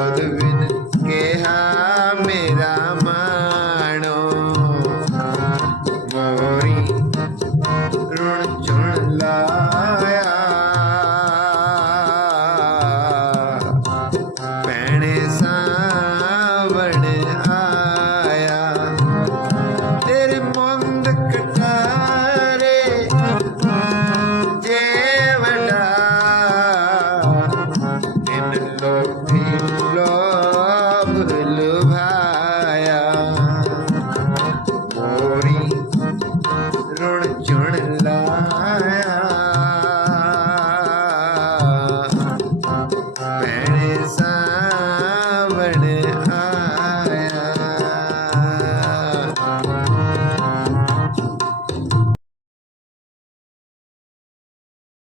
गोविंद के हा मेरा मानो। गौरी ऋण चुण लाया। पैणे सा ভিন্ন